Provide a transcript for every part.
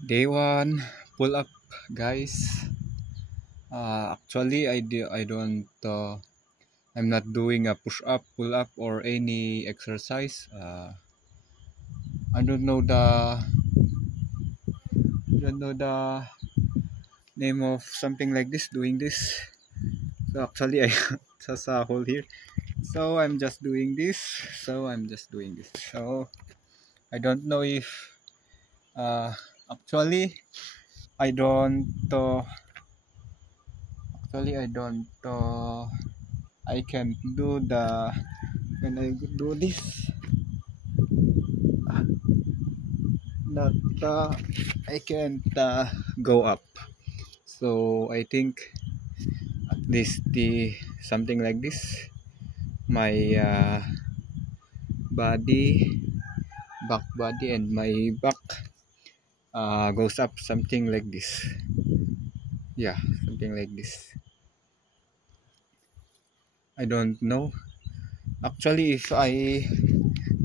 Day one, pull up, guys. Actually, I don't. I'm not doing a push up, pull up, or any exercise. I don't know the name of something like this. Doing this. So actually, I just a hole here. So I'm just doing this. So I don't know if actually I don't. Actually, I don't. I can do the when I do this that I can't go up, so I think at least the something like this my body back body and my back goes up something like this, yeah, something like this. I don't know actually if I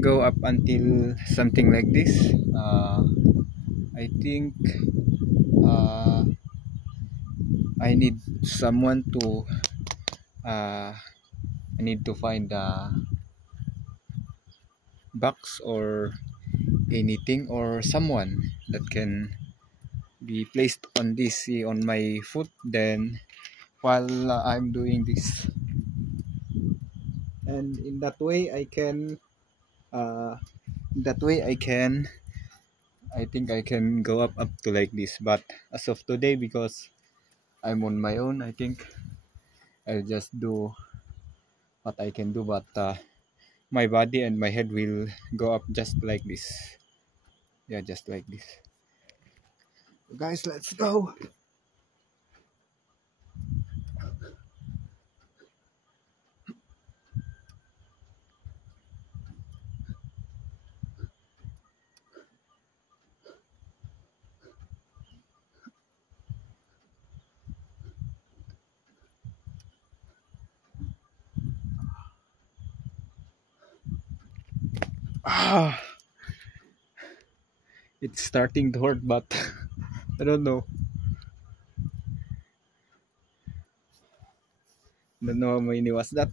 go up until something like this. I think uh, I need someone to I need to find a box or anything or someone that can be placed on this on my foot, then while I'm doing this, and in that way I can uh, that way I think I can go up to like this. But as of today, because I'm on my own, I think I'll just do what I can do, but my body and my head will go up just like this, yeah, just like this. Guys, let's go. Ah, it's starting to hurt, but I don't know. Don't know how many was that.